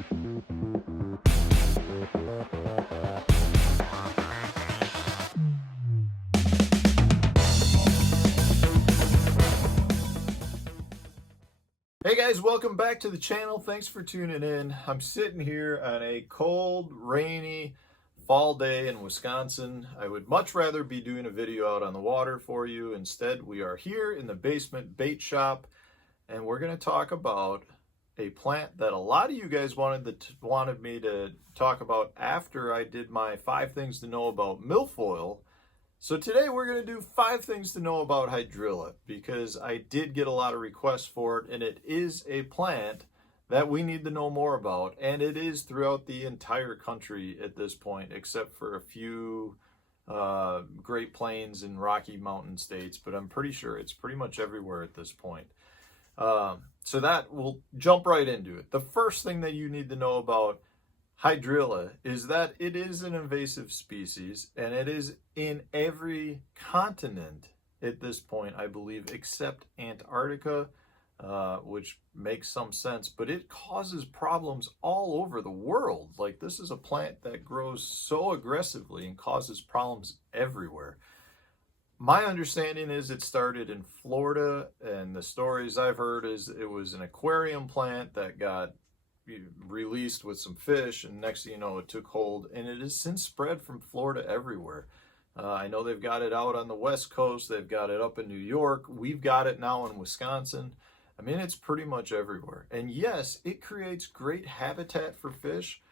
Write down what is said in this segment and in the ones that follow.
Hey guys, welcome back to the channel. Thanks for tuning in. I'm sitting here on a cold, rainy fall day in Wisconsin. I would much rather be doing a video out on the water for you. Instead, we are here in the basement bait shop, and we're going to talk about a plant that a lot of you guys wanted me to talk about after I did my 5 things to know about milfoil. So today we're going to do 5 things to know about Hydrilla, because I did get a lot of requests for it, and it is a plant that we need to know more about, and it is throughout the entire country at this point, except for a few Great Plains and Rocky Mountain states, but I'm pretty sure it's pretty much everywhere at this point. So that we'll jump right into it. The first thing that you need to know about Hydrilla is that it is an invasive species, and it is in every continent at this point, I believe, except Antarctica, which makes some sense, but it causes problems all over the world. Like, this is a plant that grows so aggressively and causes problems everywhere. My understanding is it started in Florida, and the stories I've heard is it was an aquarium plant that got released with some fish, and next thing you know, it took hold, and it has since spread from Florida everywhere. I know they've got it out on the West Coast, they've got it up in New York, we've got it now in Wisconsin. I mean, it's pretty much everywhere. And yes, it creates great habitat for fish,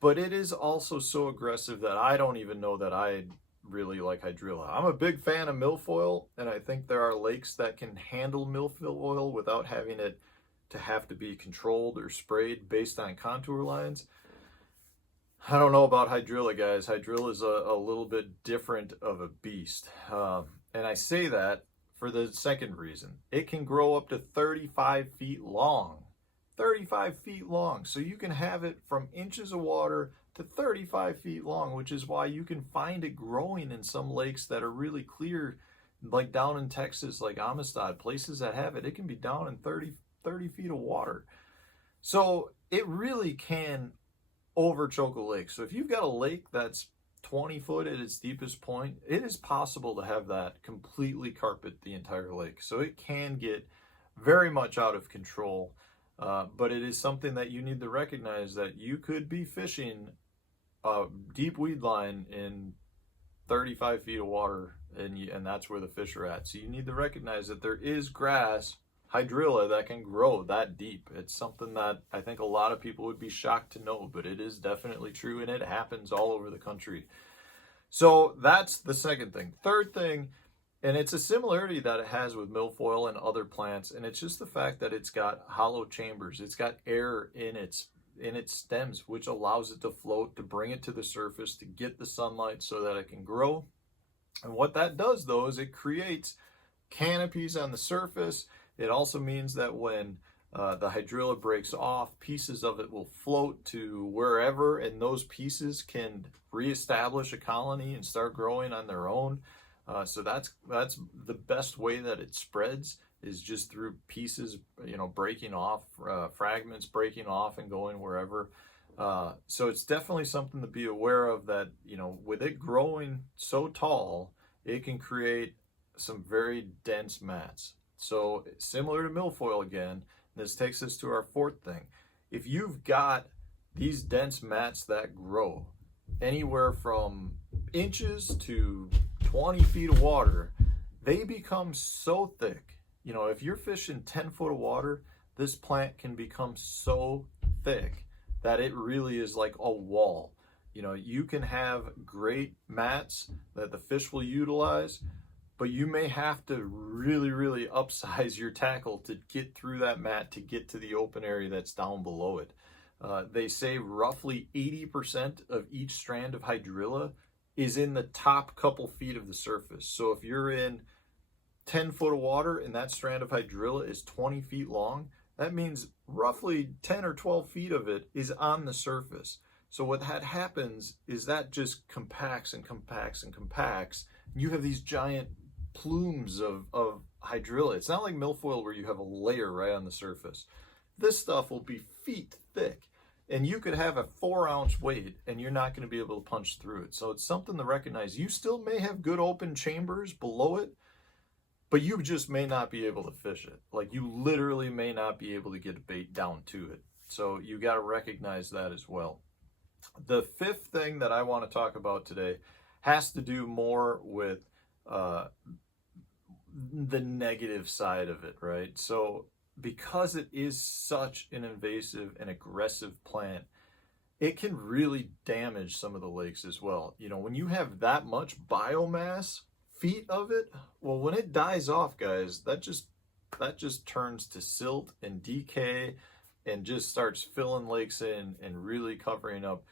but it is also so aggressive that I don't even know that I really like Hydrilla. I'm a big fan of milfoil, and I think there are lakes that can handle milfoil without having it to have to be controlled or sprayed based on contour lines. I don't know about Hydrilla, guys. Hydrilla is a little bit different of a beast. And I say that for the second reason. It can grow up to 35 feet long. 35 feet long. So you can have it from inches of water to 35 feet long, which is why you can find it growing in some lakes that are really clear, like down in Texas, like Amistad, places that have it. It can be down in 30 feet of water. So it really can overchoke a lake. So if you've got a lake that's 20 foot at its deepest point, it is possible to have that completely carpet the entire lake. So it can get very much out of control, but it is something that you need to recognize, that you could be fishing a deep weed line in 35 feet of water, and that's where the fish are at. So you need to recognize that there is grass, Hydrilla, that can grow that deep. It's something that I think a lot of people would be shocked to know, but it is definitely true, and it happens all over the country. So that's the second thing. Third thing, and it's a similarity that it has with milfoil and other plants, and it's just the fact that it's got hollow chambers. It's got air in its stems, which allows it to float, to bring it to the surface, to get the sunlight so that it can grow. And what that does, though, is it creates canopies on the surface. It also means that when the Hydrilla breaks off, pieces of it will float to wherever, and those pieces can reestablish a colony and start growing on their own. So that's the best way that it spreads, is just through pieces, breaking off, fragments breaking off and going wherever. So it's definitely something to be aware of, that, with it growing so tall, it can create some very dense mats. So similar to milfoil again, this takes us to our fourth thing. If you've got these dense mats that grow anywhere from inches to 20 feet of water, they become so thick. If you're fishing 10 foot of water, this plant can become so thick that it really is like a wall. You can have great mats that the fish will utilize, but you may have to really, really upsize your tackle to get through that mat, to get to the open area that's down below it. They say roughly 80% of each strand of Hydrilla is in the top couple feet of the surface. So if you're in 10 foot of water and that strand of Hydrilla is 20 feet long, that means roughly 10 or 12 feet of it is on the surface. So what that happens is that just compacts and compacts and compacts. You have these giant plumes of Hydrilla. It's not like milfoil where you have a layer right on the surface. This stuff will be feet thick. And you could have a 4-ounce weight and you're not going to be able to punch through it. So it's something to recognize. You still may have good open chambers below it, but you just may not be able to fish it. Like, you literally may not be able to get a bait down to it. So you got to recognize that as well. The fifth thing that I want to talk about today has to do more with the negative side of it, right? So because it is such an invasive and aggressive plant, it can really damage some of the lakes as well. You know, when you have that much biomass, feet of it, well, when it dies off, guys, that just turns to silt and decay and just starts filling lakes in and really covering up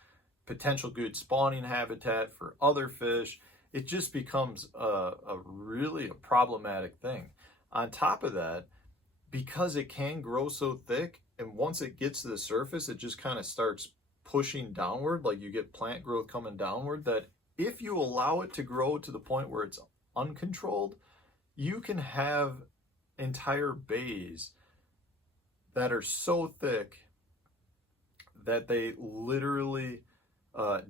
potential good spawning habitat for other fish. It just becomes a really problematic thing. On top of that, because it can grow so thick, and once it gets to the surface, it just kind of starts pushing downward, like you get plant growth coming downward, that if you allow it to grow to the point where it's uncontrolled, you can have entire bays that are so thick that they literally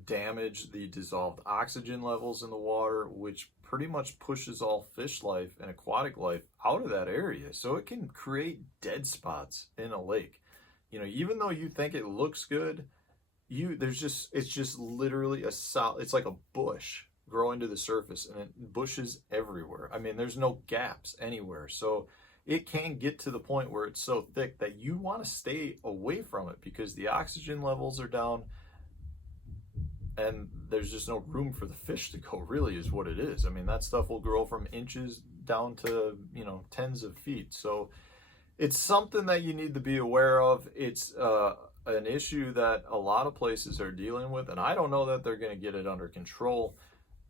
damage the dissolved oxygen levels in the water, which pretty much pushes all fish life and aquatic life out of that area. So it can create dead spots in a lake. You know, even though you think it looks good, it's just literally it's like a bush growing to the surface, and it bushes everywhere. I mean, there's no gaps anywhere. So it can get to the point where it's so thick that you want to stay away from it because the oxygen levels are down, and there's just no room for the fish to go, really, is what it is. I mean, that stuff will grow from inches down to, you know, tens of feet. So it's something that you need to be aware of. It's an issue that a lot of places are dealing with, and I don't know that they're going to get it under control,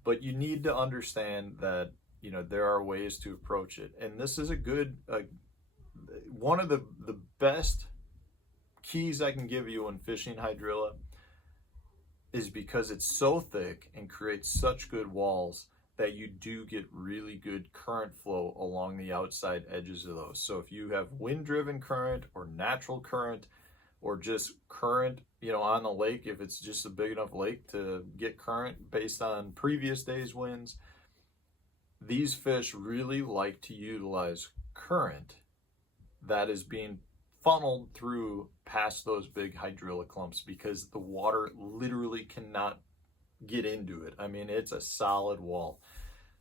but you need to understand that, you know, there are ways to approach it. And this is a good, one of the best keys I can give you when fishing hydrilla is because it's so thick and creates such good walls that you do get really good current flow along the outside edges of those. So if you have wind-driven current or natural current or just current, you know, on the lake, if it's just a big enough lake to get current based on previous day's winds, these fish really like to utilize current that is being funneled through past those big hydrilla clumps because the water literally cannot get into it. I mean, it's a solid wall.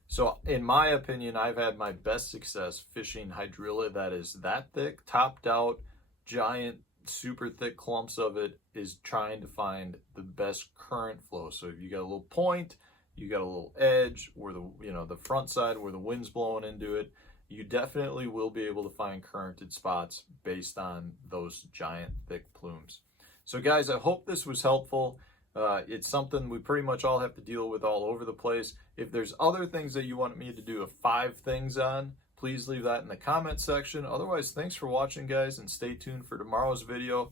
So in my opinion, I've had my best success fishing hydrilla that is that thick, topped out, giant, super thick clumps of it, is trying to find the best current flow. So if you got a little point, you got a little edge where the front side where the wind's blowing into it, you definitely will be able to find currented spots based on those giant thick plumes. So guys, I hope this was helpful. It's something we pretty much all have to deal with all over the place. If there's other things that you want me to do a 5 things on, please leave that in the comment section. Otherwise, thanks for watching, guys, and stay tuned for tomorrow's video.